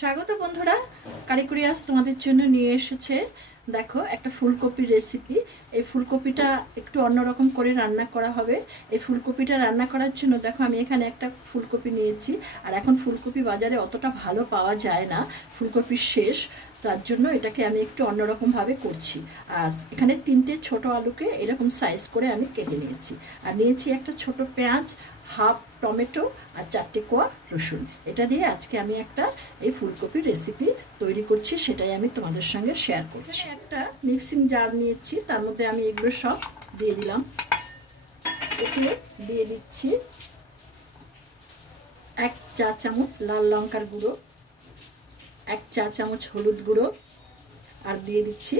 স্বাগত বন্ধুরা, কারিকুরি আজ তোমাদের জন্য নিয়ে এসেছে। দেখো, একটা ফুলকপির রেসিপি। এই ফুলকপিটা একটু অন্যরকম করে রান্না করা হবে। এই ফুলকপিটা রান্না করার জন্য দেখো, আমি এখানে একটা ফুলকপি নিয়েছি। আর এখন ফুলকপি বাজারে অতটা ভালো পাওয়া যায় না, ফুলকপির শেষ। তার জন্য এটাকে আমি একটু অন্যরকমভাবে করছি। আর এখানে 3টে ছোট আলুকে এরকম সাইজ করে আমি কেটে নিয়েছি। আর নিয়েছি একটা ছোট পেঁয়াজ, হাফ টমেটো আর 4টে কোয়া রসুন। এটা দিয়ে আজকে আমি একটা এই ফুলকপির রেসিপি তৈরি করছি, সেটাই আমি তোমাদের সঙ্গে শেয়ার করছি। একটা মিক্সিং জার নিয়েছি, তার মধ্যে আমি এগুলো সব দিয়ে দিলাম। এতে দিয়ে দিচ্ছি 1 চা চামচ লাল লঙ্কার গুঁড়ো, 1 চা চামচ হলুদ গুঁড়ো, আর দিয়ে দিচ্ছি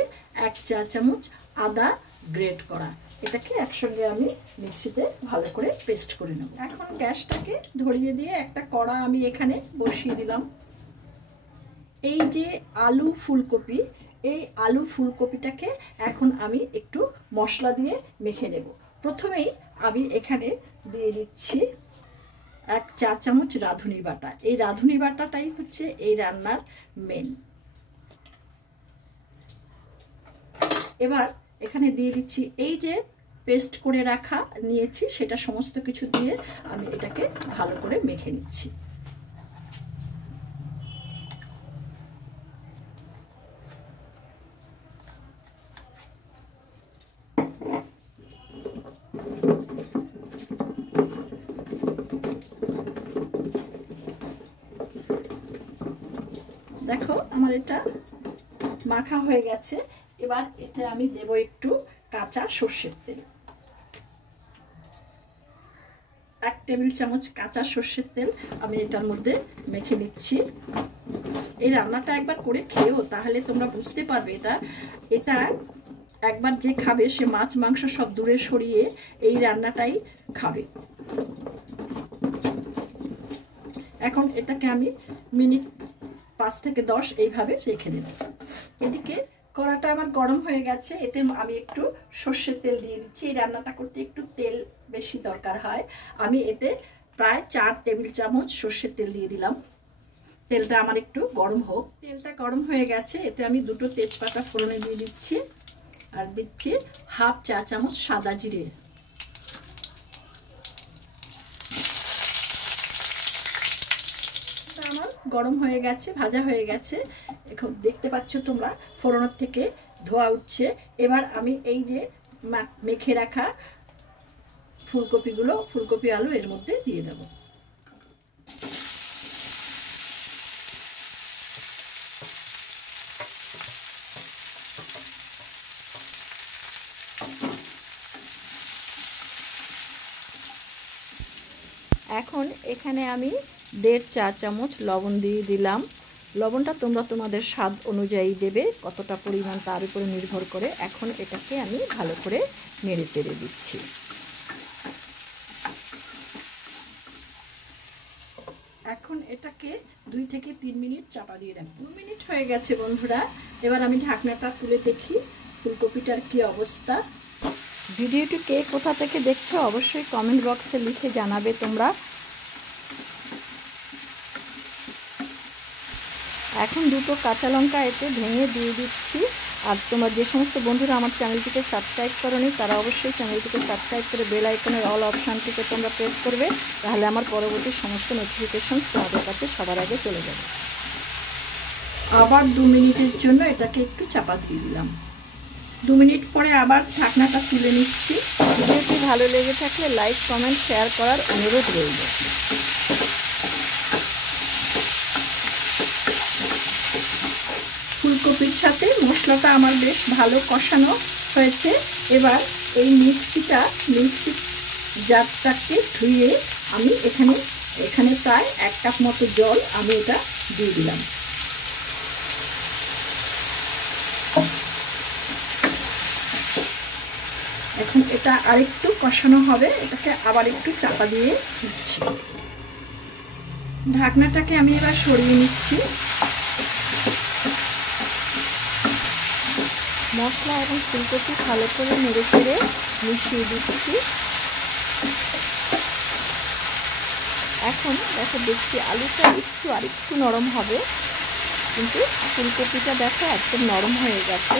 1 চা চামচ আদা গ্রেট করা। এটাকে একসঙ্গে আমি মিক্সিতে ভালো করে পেস্ট করে নেব। এখন গ্যাসটাকে ধরিয়ে দিয়ে একটা কড়া আমি এখানে বসিয়ে দিলাম। এই যে আলু ফুলকপি, এই আলু ফুলকপিটাকে এখন আমি একটু মশলা দিয়ে মেখে নেব। প্রথমেই আমি এখানে দিয়ে দিচ্ছি 1 চা চামচ রাঁধুনি বাটা। এই রাঁধুনি বাটাটাই হচ্ছে এই রান্নার মেন। এবার এখানে দিয়ে দিচ্ছি এই যে পেস্ট করে রাখা নিয়েছি, সেটা সমস্ত কিছু দিয়ে আমি এটাকে ভালো করে মেখে নিচ্ছি। দেখো, আমার এটা মাখা হয়ে গেছে। এবার এতে আমি দেব একটু কাঁচা সর্ষের তেল। 1 টেবিল চামচ কাঁচা সর্ষের তেল আমি এটার মধ্যে মেখে নিচ্ছি। এই রান্নাটা একবার করে খেয়েও, তাহলে তোমরা বুঝতে পারবে এটা একবার যে খাবে সে মাছ মাংস সব দূরে সরিয়ে এই রান্নাটাই খাবে। এখন এটাকে আমি মিনিট 5 থেকে 10 এইভাবে রেখে দেব। এদিকে কড়াটা আমার গরম হয়ে গেছে, এতে আমি একটু সর্ষের তেল দিয়ে দিচ্ছি। এই রান্নাটা করতে একটু তেল বেশি দরকার হয়। আমি এতে প্রায় 4 টেবিল চামচ সর্ষের তেল দিয়ে দিলাম। তেলটা আমার একটু গরম হোক। তেলটা গরম হয়ে গেছে, এতে আমি 2টো তেজপাতা ফোড়নে দিয়ে দিচ্ছি। আর দিচ্ছি হাফ চা চামচ সাদা জিরে। আমার গরম হয়ে গেছে, ভাজা হয়ে গেছে। এখন দেখতে পাচ্ছ তোমরা ফোড়নের থেকে ধোয়া উঠছে। এবার আমি এই যে মেখে রাখা ফুলকপি আলু এর মধ্যে দিয়ে দেব। এখন এখানে আমি 1.5 চা চামচ লবণ দিয়ে দিলাম। লবণটা তোমরা তোমাদের স্বাদ অনুযায়ী দেবে, কতটা পরিমাণ তার উপরে নির্ভর করে। এখন এটাকে আমি ভালো করে নেড়ে চেড়ে দিচ্ছি। এখন এটাকে 2 থেকে 3 মিনিট চাপা দিয়ে রাখবো। 2 মিনিট হয়ে গেছে বন্ধুরা। এবার আমি ঢাকনাটা তুলে দেখি ফুলকপিটার কি অবস্থা। ভিডিওটি কে কোথা থেকে দেখছো অবশ্যই কমেন্ট বক্সে লিখে জানাবে তোমরা। এখন 2টো কাঁচা লঙ্কা এতে ভেঙে দিয়ে দিচ্ছি। আর তোমরা যে সমস্ত বন্ধুরা আমার চ্যানেলটিকে সাবস্ক্রাইব করোনি, তারা অবশ্যই চ্যানেলটিকে সাবস্ক্রাইব করে বেল আইকনের অল অপশানটিকে তোমরা প্রেস করবে, তাহলে আমার পরবর্তী সমস্ত নোটিফিকেশন তোমাদের কাছে সবার আগে চলে যাবে। আবার 2 মিনিটের জন্য এটাকে একটু চাপা দিয়ে দিলাম। 2 মিনিট পরে আবার ঢাকনাটা তুলে নিচ্ছি। ভিডিওটি ভালো লেগে থাকলে লাইক, কমেন্ট, শেয়ার করার অনুরোধ রইল। ফুলকপির সাথে মশলাটা আমার বেশ ভালো কষানো হয়েছে। এবার এই মিক্সি জারটাকে ধুয়ে আমি এখানে প্রায় 1 কাপ মতো জল আমি এটা দিয়ে দিলাম। এখন এটা আরেকটু কষানো হবে, এটাকে আবার একটু চাপা দিয়ে দিচ্ছি। ঢাকনাটাকে আমি এবার সরিয়ে নিচ্ছি। মশলা এবং ফুলকপি ভালো করে নেড়ে চেড়ে মিশিয়ে দিচ্ছি। এখন দেখো দেখছি আলুটা আরেকটু নরম হবে। কিন্তু ফুলকপিটা দেখো একদম নরম হয়ে গেছে।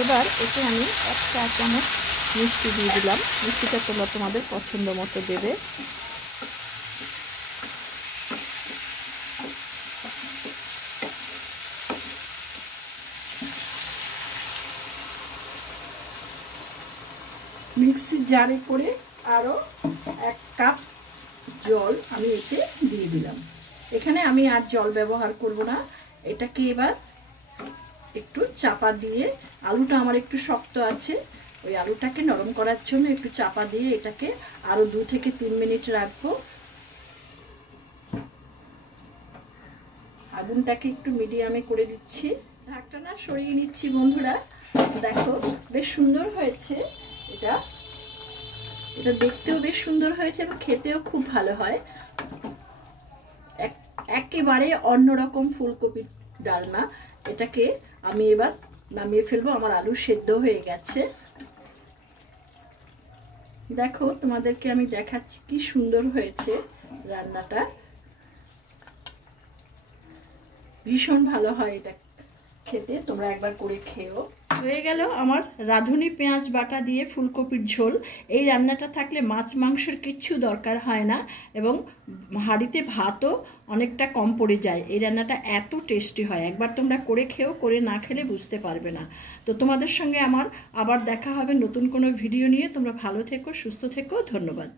এবার এতে আমি 1 চা চামচ মিষ্টি দিয়ে দিলাম। মিষ্টিটা তোমরা তোমাদের পছন্দ মতো দেবে। মিক্সির জারে করে আরও 1 কাপ জল আমি এতে দিয়ে দিলাম। এখানে আমি আর জল ব্যবহার করব না। এটাকে এবার একটু চাপা দিয়ে, আলুটা আমার একটু শক্ত আছে, ওই আলুটাকে নরম করার জন্য একটু চাপা দিয়ে এটাকে আরও 2 থেকে 3 মিনিট রাখবো। আগুনটাকে একটু মিডিয়ামে করে দিচ্ছি, ঢাকনা সরিয়ে নিচ্ছি। বন্ধুরা দেখো বেশ সুন্দর হয়েছে। এটা দেখতেও বেশ সুন্দর হয়েছে এবং খেতেও খুব ভালো হয়। একেবারে অন্যরকম ফুলকপি ডালনা। এটাকে আমি এবার নামিয়ে ফেলবো। আমার আলু সেদ্ধ হয়ে গেছে। দেখো তোমাদেরকে আমি দেখাচ্ছি কি সুন্দর হয়েছে রান্নাটা। ভীষণ ভালো হয় এটা খেতে, তোমরা একবার করে খেও। হয়ে গেল আমার রাঁধুনি পেঁয়াজ বাটা দিয়ে ফুলকপির ঝোল। এই রান্নাটা থাকলে মাছ মাংসের কিচ্ছু দরকার হয় না এবং হাঁড়িতে ভাতও অনেকটা কম পড়ে যায়। এই রান্নাটা এত টেস্টি হয়, একবার তোমরা করে খেও, করে না খেলে বুঝতে পারবে না। তো তোমাদের সঙ্গে আমার আবার দেখা হবে নতুন কোনো ভিডিও নিয়ে। তোমরা ভালো থেকো, সুস্থ থেকো, ধন্যবাদ।